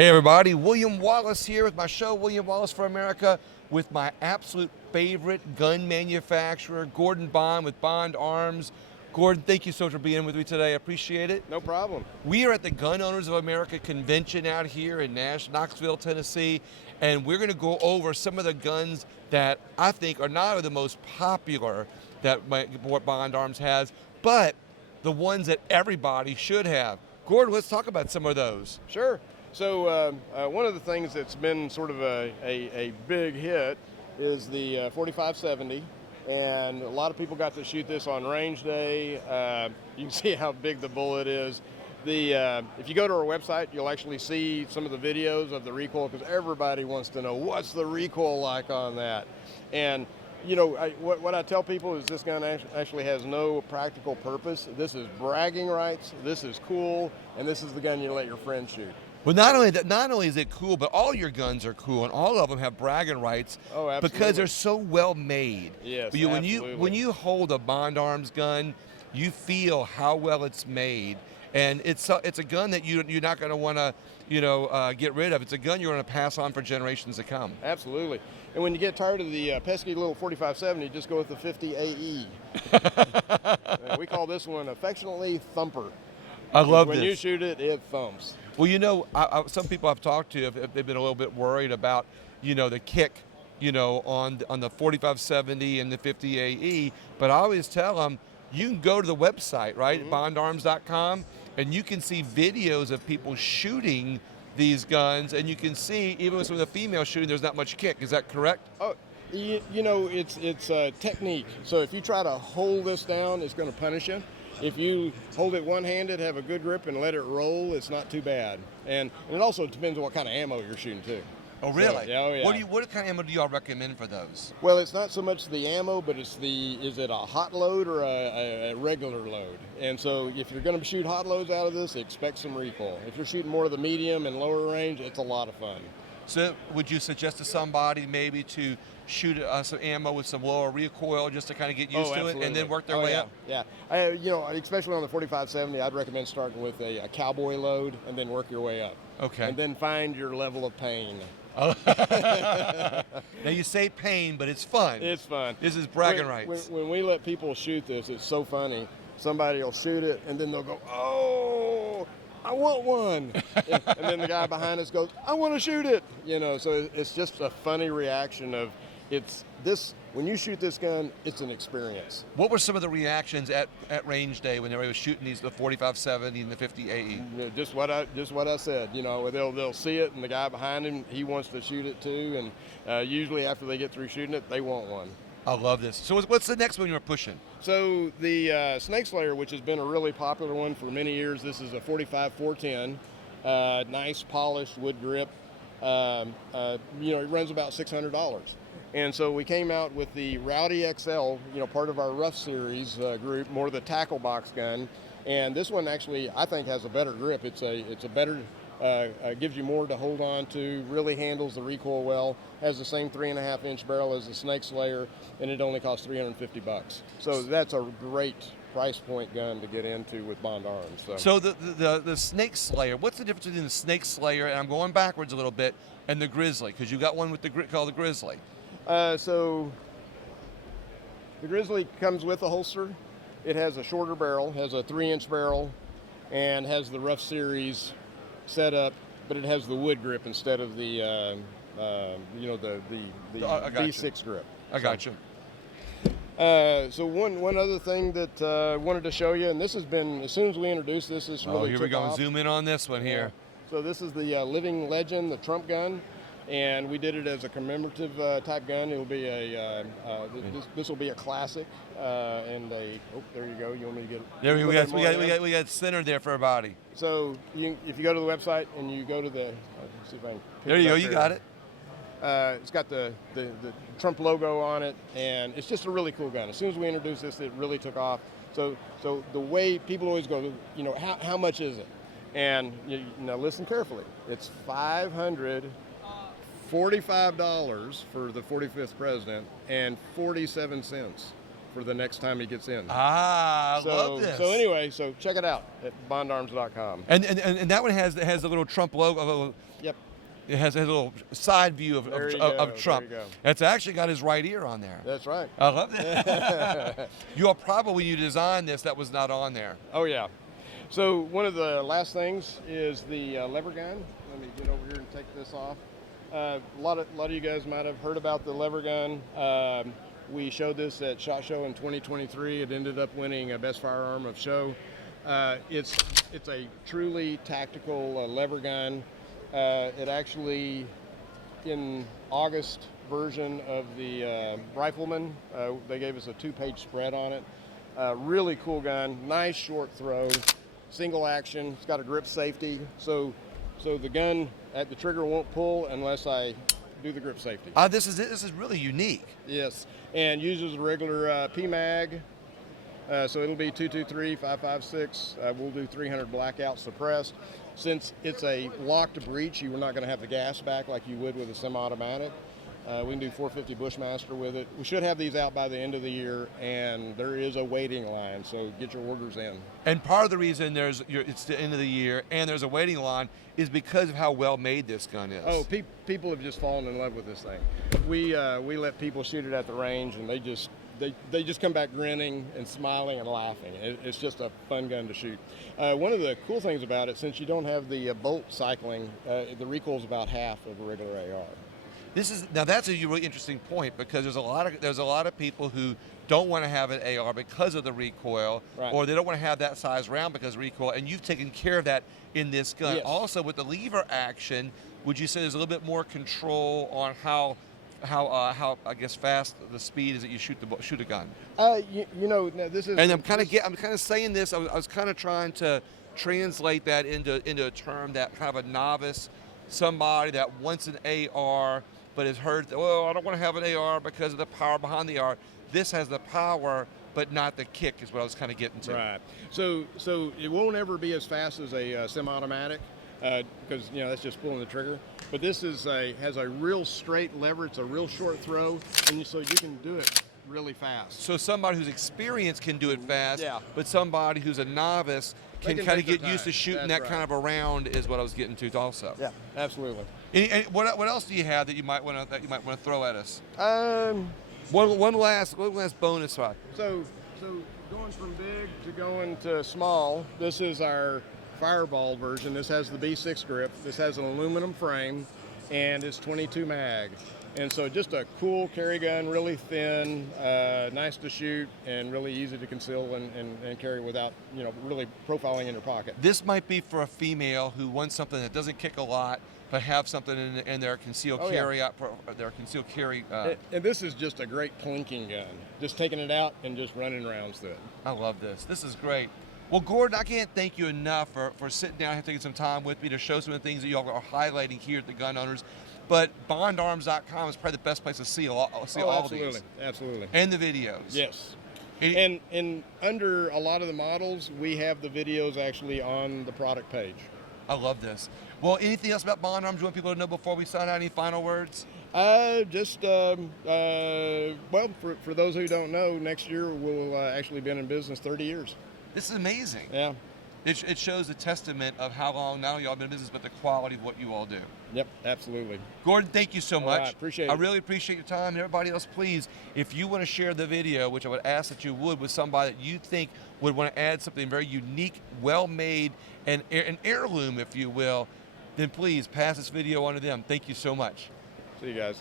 Hey everybody, William Wallace here with my show, William Wallace for America, with my absolute favorite gun manufacturer, Gordon Bond with Bond Arms. Gordon, thank you so much for being with me today. I appreciate it. No problem. We are at the Gun Owners of America convention out here in Knoxville, Tennessee, and we're going to go over some of the guns that I think are not only the most popular that Bond Arms has, but the ones that everybody should have. Gordon, let's talk about some of those. Sure. So one of the things that's been sort of a big hit is the 4570, and a lot of people got to shoot this on range day. You can see how big the bullet is. If you go to our website, you'll actually see some of the videos of the recoil, because everybody wants to know what's the recoil like on that. And you know, what I tell people is this gun actually has no practical purpose. This is bragging rights, this is cool, and this is the gun you let your friends shoot. Well, not only is it cool, but all your guns are cool, and all of them have bragging rights. Oh, absolutely. Because they're so well made. Yes, absolutely. When you hold a Bond Arms gun, you feel how well it's made, and it's a gun that you're not going to want to get rid of. It's a gun you're going to pass on for generations to come. Absolutely. And when you get tired of the pesky little 4570, just go with the 50 AE. We call this one affectionately Thumper. I love this. When you shoot it, it thumps. Well, some people I've talked to, they've been a little bit worried about, the kick, on the 4570 and the 50 AE. But I always tell them, you can go to the website, right, bondarms.com, and you can see videos of people shooting these guns, and you can see, even with some of the female shooting, there's not much kick. Is that correct? Oh, it's a technique. So if you try to hold this down, it's going to punish you. If you hold it one-handed, have a good grip, and let it roll, it's not too bad. And it also depends on what kind of ammo you're shooting, too. Oh, really? So, oh, yeah. What kind of ammo do y'all recommend for those? Well, it's not so much the ammo, but is it a hot load or a regular load? And so if you're going to shoot hot loads out of this, expect some recoil. If you're shooting more of the medium and lower range, it's a lot of fun. So would you suggest to somebody maybe to shoot some ammo with some lower recoil just to kind of get used to it and then work their way up? Yeah. Especially on the 4570, I'd recommend starting with a cowboy load and then work your way up. Okay. And then find your level of pain. Oh. Now you say pain, but it's fun. It's fun. This is bragging rights. When we let people shoot this, it's so funny. Somebody will shoot it, and then they'll go, "Oh, I want one," and then the guy behind us goes, "I want to shoot it." So it's just a funny reaction of when you shoot this gun, it's an experience. What were some of the reactions at range day when they were shooting the 4570 and the 50 AE? Just what I said. They'll see it, and the guy behind him, he wants to shoot it too. And usually after they get through shooting it, they want one. I love this. So what's the next one you're pushing? So the Snake Slayer, which has been a really popular one for many years. This is a 45-410, nice polished wood grip. It runs about $600. And so we came out with the Rowdy XL, part of our Rough Series group, more the tackle box gun. And this one actually, I think, has a better grip. It's a better, gives you more to hold on to, really handles the recoil well, has the same 3.5-inch barrel as the Snake Slayer, and it only costs $350. So that's a great price point gun to get into with Bond Arms. So the Snake Slayer, what's the difference between the Snake Slayer, and I'm going backwards a little bit, and the Grizzly? Because you got one with called the Grizzly. So the Grizzly comes with a holster. It has a shorter barrel, has a 3-inch barrel, and has the Rough Series setup, but it has the wood grip instead of the B6 grip. I got you. So one other thing that I wanted to show you, and this has been, as soon as we introduced this really here we go. off. Zoom in on this one here. So this is the Living Legend, the Trump gun. And we did it as a commemorative type gun. It will be this will be a classic, there you go. You want me to get? There we got centered there for everybody. So if you go to the website and you go to the, let's see if I can. There you go. You got it. It's got the Trump logo on it, and it's just a really cool gun. As soon as we introduced this, it really took off. So the way people always go, how much is it? And now listen carefully. It's $545 for the 45th president and 47 cents for the next time he gets in. I love this. So anyway, so check it out at bondarms.com. And that one has a little Trump logo. Yep. It has a little side view of Trump. There you go. It's actually got his right ear on there. That's right. I love that. You're probably, when you designed this, that was not on there. Oh yeah. So one of the last things is the lever gun. Let me get over here and take this off. A lot of you guys might have heard about the lever gun. We showed this at SHOT Show in 2023. It ended up winning Best Firearm of Show. It's a truly tactical lever gun. It actually, in August version of the Rifleman, they gave us a 2-page spread on it. Really cool gun, nice short throw, single action. It's got a grip safety, so the gun at the trigger won't pull unless I do the grip safety. This is really unique. Yes, and uses a regular PMAG. So it'll be 223, 556. We'll do 300 blackout suppressed. Since it's a locked breech, you're not going to have the gas back like you would with a semi-automatic. We can do 450 Bushmaster with it. We should have these out by the end of the year, and there is a waiting line, so get your orders in. And part of the reason it's the end of the year and there's a waiting line is because of how well made this gun is. Oh, people have just fallen in love with this thing. We let people shoot it at the range, and they just come back grinning and smiling and laughing. It's just a fun gun to shoot. One of the cool things about it, since you don't have the bolt cycling, the recoil's about half of a regular AR. Now that's a really interesting point, because there's a lot of people who don't want to have an AR because of the recoil, right, or they don't want to have that size round because of recoil, and you've taken care of that in this gun. Yes. Also, with the lever action, would you say there's a little bit more control on how I guess fast the speed is that you shoot a gun? This is. And I'm kind of saying this. I was kind of trying to translate that into a term that kind of a novice, somebody that wants an AR but has heard, well, I don't want to have an AR because of the power behind the AR. This has the power, but not the kick, is what I was kind of getting to. Right. So it won't ever be as fast as a semi-automatic, because that's just pulling the trigger. But this has a real straight lever. It's a real short throw, and so you can do it really fast. So somebody who's experienced can do it fast, yeah, but somebody who's a novice can kind of get used to shooting that right, kind of a round, is what I was getting to also. Yeah, absolutely. And what else do you have that you might want to throw at us? One last bonus spot. So going from big to going to small, this is our Fireball version. This has the B6 grip. This has an aluminum frame, and it's 22 mag. And so just a cool carry gun, really thin, nice to shoot, and really easy to conceal and carry without, really profiling in your pocket. This might be for a female who wants something that doesn't kick a lot, but have something in their concealed carry. Yeah. Their concealed carry. And this is just a great plinking gun. Just taking it out and just running rounds with it. I love this. This is great. Well, Gordon, I can't thank you enough for sitting down and taking some time with me to show some of the things that you all are highlighting here at the Gun Owners. But bondarms.com is probably the best place to see all of these. Absolutely. And the videos. Yes. And under a lot of the models, we have the videos actually on the product page. I love this. Well, anything else about Bond Arms you want people to know before we sign out? Any final words? For those who don't know, next year we'll actually been in business 30 years. This is amazing. Yeah. It shows a testament of how long not only y'all been in business, but the quality of what you all do. Yep, absolutely. Gordon, thank you so much. Right, appreciate it. I really appreciate your time. And everybody else, please, if you want to share the video, which I would ask that you would, with somebody that you think would want to add something very unique, well-made, and an heirloom, if you will, then please pass this video on to them. Thank you so much. See you guys.